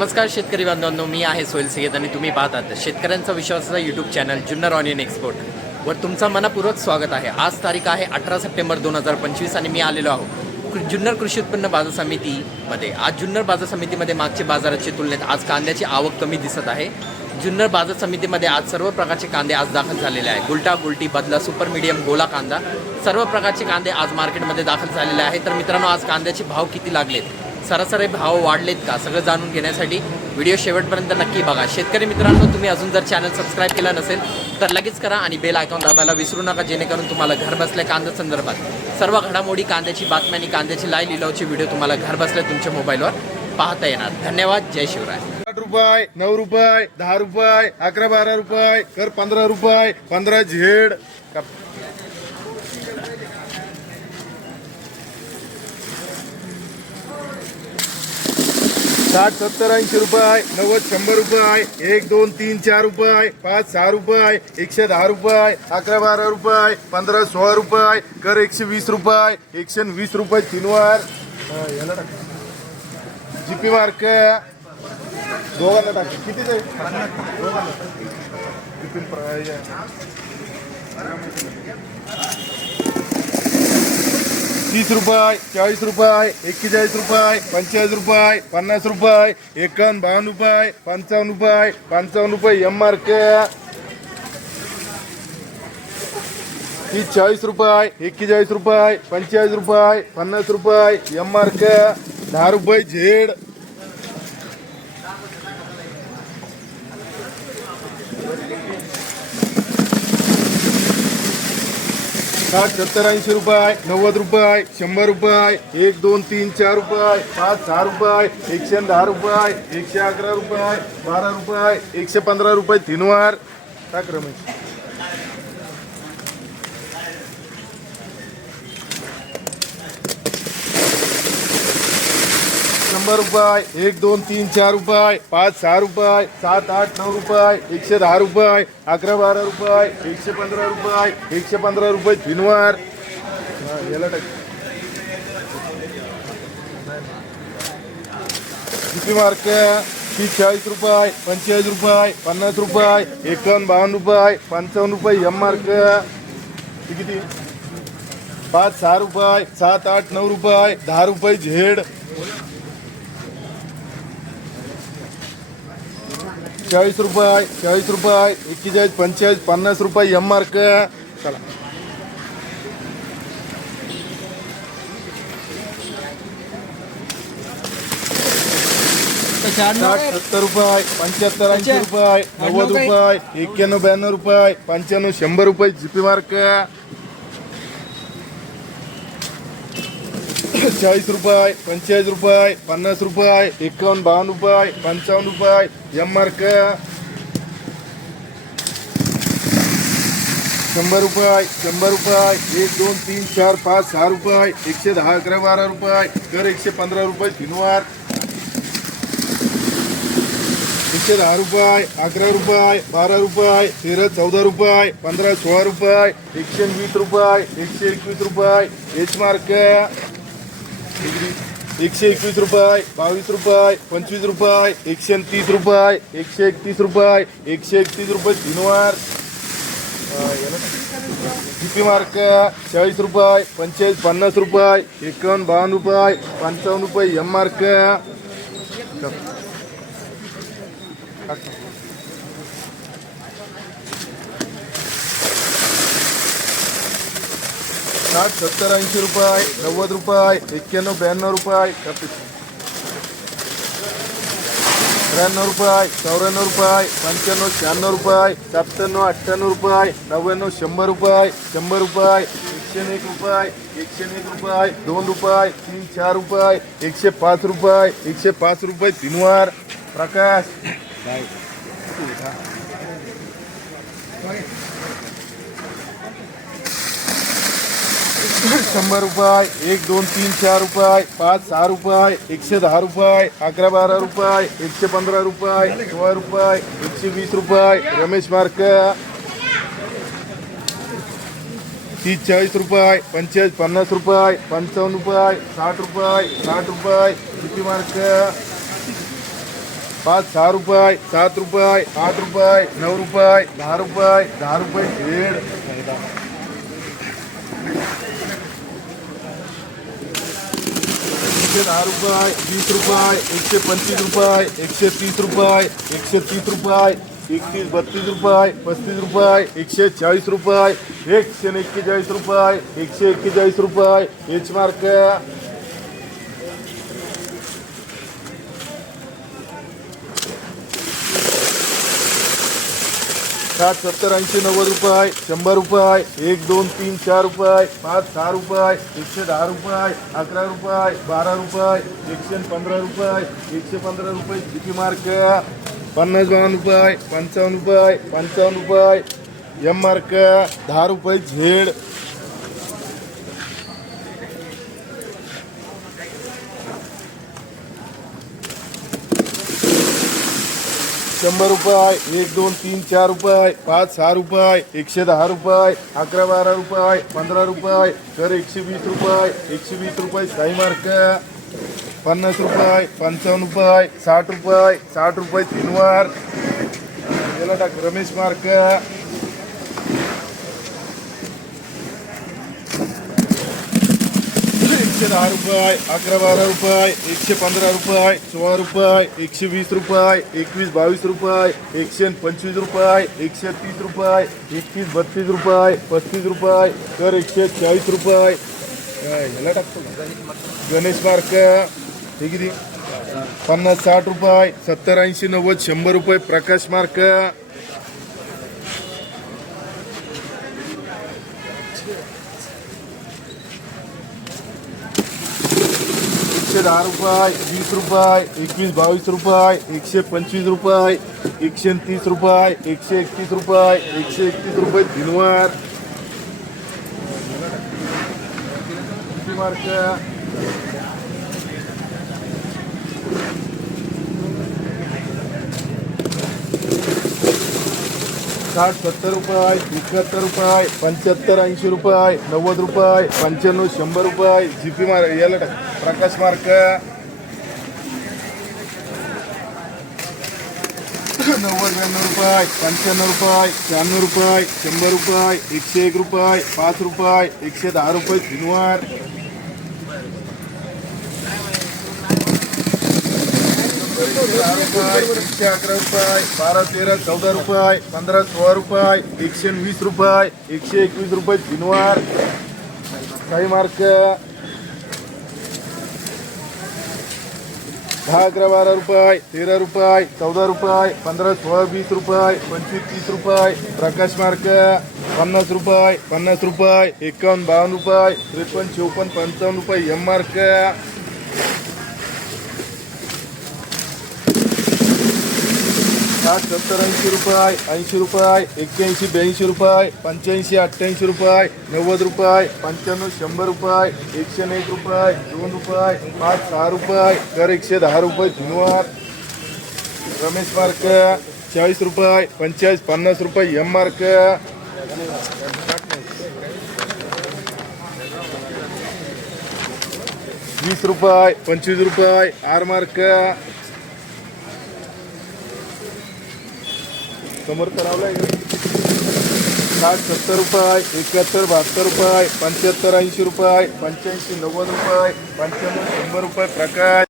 नमस्कार शेतकरी बांधवांनो मी आहे सोहेल सय्यद आणि तुम्ही पाहतात शेतकऱ्यांचा विश्वासाचा YouTube channel Junnar onion export वर तुमचं मनापूर्वक स्वागत आहे. आज तारीख आहे अठरा सप्टेंबर दोन हजार पंचवीस आणि मी आलेलो आहो जुन्नर कृषी उत्पन्न बाजार समितीमध्ये. आज जुन्नर बाजार समितीमध्ये मागच्या बाजाराच्या तुलनेत आज कांद्याची आवक कमी दिसत आहे. जुन्नर बाजार समितीमध्ये आज सर्व प्रकारचे कांदे आज दाखल झालेले आहे गुलटा गुलटी बदला सुपर मीडियम गोला कांदा सर्व प्रकारचे कांदे आज मार्केटमध्ये दाखल झालेले आहे तर मित्रांनो आज कांद्याचे भाव किती लागलेत? सरासरी भाव वाढलेत का? सगळं जाणून घेण्यासाठी व्हिडिओ शेवटपर्यंत नक्की बघा. शेतकरी मित्रांनो तुम्ही अजून जर चॅनल सबस्क्राईब केला नसेल तर लगेच करा आणि बेल आयकॉन दाबायला विसरू नका जेणेकरून तुम्हाला घर बसल्या कांदा संदर्भात सर्व घडामोडी कांद्याची बातमी आणि कांद्याची लाय लिलावची व्हिडिओ तुम्हाला घरबसल्या तुमच्या मोबाईलवर पाहता येणार. धन्यवाद. जय शिवराय. आठ रुपये नऊ रुपये दहा रुपये अकरा बारा रुपये कर पंधरा रुपये पंधरा झेड. साठ सत्तर ऐंशी रुपये नव्वद शंभर रुपये एक दोन तीन चार रुपये पाच सहा रुपये एकशे दहा रुपये अकरा बारा रुपये पंधरा सोळा रुपये कर एकशे वीस रुपये एकशे वीस रुपये तीनवार. याला टाक. जीपी मार्क दोघांना टाक. किती जाईल दोघांना. तीस रुपये चाळीस रुपये एक्केचाळीस रुपये पंचेचाळीस रुपये पन्नास रुपये एकावन्न बावन्न रुपये पंचावन्न रुपये पंचावन्न रुपये एम के तीस चाळीस रुपये एक्केचाळीस रुपये पंचेचाळीस रुपये पन्नास रुपये एम के दहा रुपये झेड. साठ सत्तर ऐंशी रुपये नव्वद रुपये शंभर रुपये एक दोन तीन चार रुपये पाच सहा रुपये एकशे दहा रुपये एकशे अकरा रुपये बारा रुपये एकशे पंधरा रुपये तीनवार. टाक रमेश. शंभर रुपये एक दोन तीन चार रुपये पाच सहा रुपये सात आठ नऊ रुपये एकशे दहा रुपये अकरा बारा रुपये एकशे पंधरा रुपये एकशे पंधरा रुपये तीनवार. याला टाक. किती मार्क तीस चाळीस रुपये पंचेचाळीस रुपये पन्नास रुपये एकावन्न बावन्न रुपये पंचावन्न रुपये एम मार्क. किती? पाच सहा रुपये सात आठ नऊ रुपये दहा रुपये झेड. चाळीस रुपये चाळीस रुपये एक्केचाळीस पंचेचाळीस पन्नास रुपये एम मार्क चला. साठ सत्तर रुपये पंच्याहत्तर ऐंशी रुपये नव्वद रुपये एक्क्याण्णव ब्याण्णव रुपये पंच्याण्णव शंभर रुपये जीपी मार्क चाळीस रुपये, पंचेचाळीस रुपये, पन्नास रुपये, एकावन्न बावन्न रुपये, पंचावन्न रुपये एम मार्क शंभर रुपये शंभर रुपये, एक, दोन, तीन, चार, पाच, सहा रुपये, एकशे दहा, अकरा, बारा रुपये कर एकशे पंधरा रुपये, तीनवार. एकशे दहा रुपये, अकरा रुपये, बारा रुपये, तेरा, चौदा रुपये, पंधरा, सोळा रुपये, एकशे वीस रुपये, एकशे एकवीस रुपये एच मार्क एकशे एकवीस रुपये बावीस रुपये पंचवीस रुपये एकशे तीस रुपये एकशे एकतीस रुपये एकशे एकतीस रुपये तीनवार. किती मार्क चाळीस रुपये पंचेचाळीस पन्नास रुपये एकावन्न बावन्न रुपये पंचावन्न रुपये एम मार्क साठ सत्तर ऐंशी रुपये नव्वद रुपये एक्क्याण्णव ब्याण्णव रुपये त्र्याण्णव रुपये चौऱ्याण्णव रुपये पंच्याण्णव शहाण्णव रुपये सत्त्याण्णव अठ्ठ्याण्णव रुपये नव्याण्णव शंभर रुपये शंभर रुपये एकशे एक रुपये एकशे एक रुपये दोन रुपये तीन चार रुपये एकशे पाच रुपये एकशे पाच रुपये तीनवार प्रकाश शंभर रुपये एक दोन तीन चार रुपये पाच सहा रुपये एकशे दहा रुपये अकरा बारा रुपये एकशे पंधरा रुपये सोळा रुपये एकशे वीस रुपये रमेश मार्क. तीस चाळीस रुपये पंचेचाळीस पन्नास रुपये पंचावन्न रुपये साठ रुपये साठ रुपये किती मार्क? पाच सहा रुपये सात रुपये आठ रुपये नऊ रुपये दहा रुपये दहा रुपये दीड. एकशे दहा रुपये वीस रुपये एकशे पंचवीस रुपये एकशे तीस रुपये एकशे तीस रुपये एकतीस बत्तीस रुपये पस्तीस रुपये एकशे चाळीस रुपये एकशे एक्केचाळीस रुपये एकशे एक्केचाळीस रुपये एच मार्क साठ सत्तर ऐंशी नव्वद रुपये शंभर रुपये एक दोन तीन चार रुपये पाच सहा रुपये एकशे दहा रुपये अकरा रुपये बारा रुपये एकशे पंधरा रुपये एकशे पंधरा रुपये किती मार्क पन्नास बावन्न रुपये पंचावन्न रुपये पंचावन्न रुपये एम मार्क दहा रुपये झेड शंभर रुपये एक दोन तीन चार रुपये पाच सहा रुपये एकशे दहा रुपये अकरा बारा रुपये पंधरा रुपये तर एकशे वीस रुपये एकशे वीस रुपये साई मार्क पन्नास रुपये पंचावन्न रुपये साठ रुपये साठ रुपये तीन वार. याला टाक रमेश मार्क. एकशे दहा रुपये अकरा बारा रुपये एकशे पंधरा रुपये सोळा रुपये एकशे वीस रुपये एकवीस बावीस रुपये एकशे पंचवीस रुपये एकशे तीस रुपये एकतीस बत्तीस रुपये पस्तीस रुपये तर एकशे चाळीस रुपये. ह्याला टाकतो गणेश मार्क हे किती? पन्नास साठ रुपये सत्तर ऐंशी नव्वद शंभर रुपये प्रकाश मार्क एकशे दहा रुपये वीस रुपये एकवीस बावीस रुपये एकशे पंचवीस रुपये एकशे तीस रुपये एकशे एकतीस रुपये एकशे एकतीस रुपये दिनवार. मार्क साठ सत्तर रुपये एकाहत्तर रुपये पंच्याहत्तर ऐंशी रुपये नव्वद रुपये पंच्याण्णव शंभर रुपये जी पी मार्क याला टाक. प्रकाश मार्क. नव्वद ब्याण्णव रुपये पंच्याण्णव रुपये शहाण्णव रुपये शंभर रुपये एकशे एक रुपये पाच रुपये एकशे दहा रुपये तीनवार. दहा रुपये एकशे अकरा रुपये बारा तेरा चौदा रुपये पंधरा सोळा रुपये एकशे वीस रुपये एकशे एकवीस रुपये तीनवार. काही मार्क. दहा अकरा बारा रुपये तेरा रुपये चौदा रुपये पंधरा सोळा वीस रुपये पंचवीस तीस रुपये प्रकाश मार्क पन्नास रुपये पन्नास रुपये एकावन्न बावन्न रुपये त्रेपन्न चौपन्न पंचावन्न रुपये एम मार्क साठ सत्तर ऐंशी रुपये ऐंशी रुपये एक्क्याऐंशी ब्याऐंशी रुपये पंच्याऐंशी अठ्ठ्याऐंशी रुपये नव्वद रुपये पंच्याण्णव शंभर रुपये एकशे एक रुपये दोन रुपये पाच सहा रुपये कर एकशे दहा रुपये धुनवार रमेश मार्क चाळीस रुपये पंचेचाळीस पन्नास रुपये एम मार्क. वीस रुपये पंचवीस रुपये आर मार्क. समोर करावलाय साठ सत्तर रुपये एकाहत्तर बहात्तर रुपये पंच्याहत्तर ऐंशी रुपये पंच्याऐंशी नव्वद रुपये पंच्याण्णव शंभर रुपये प्रकाश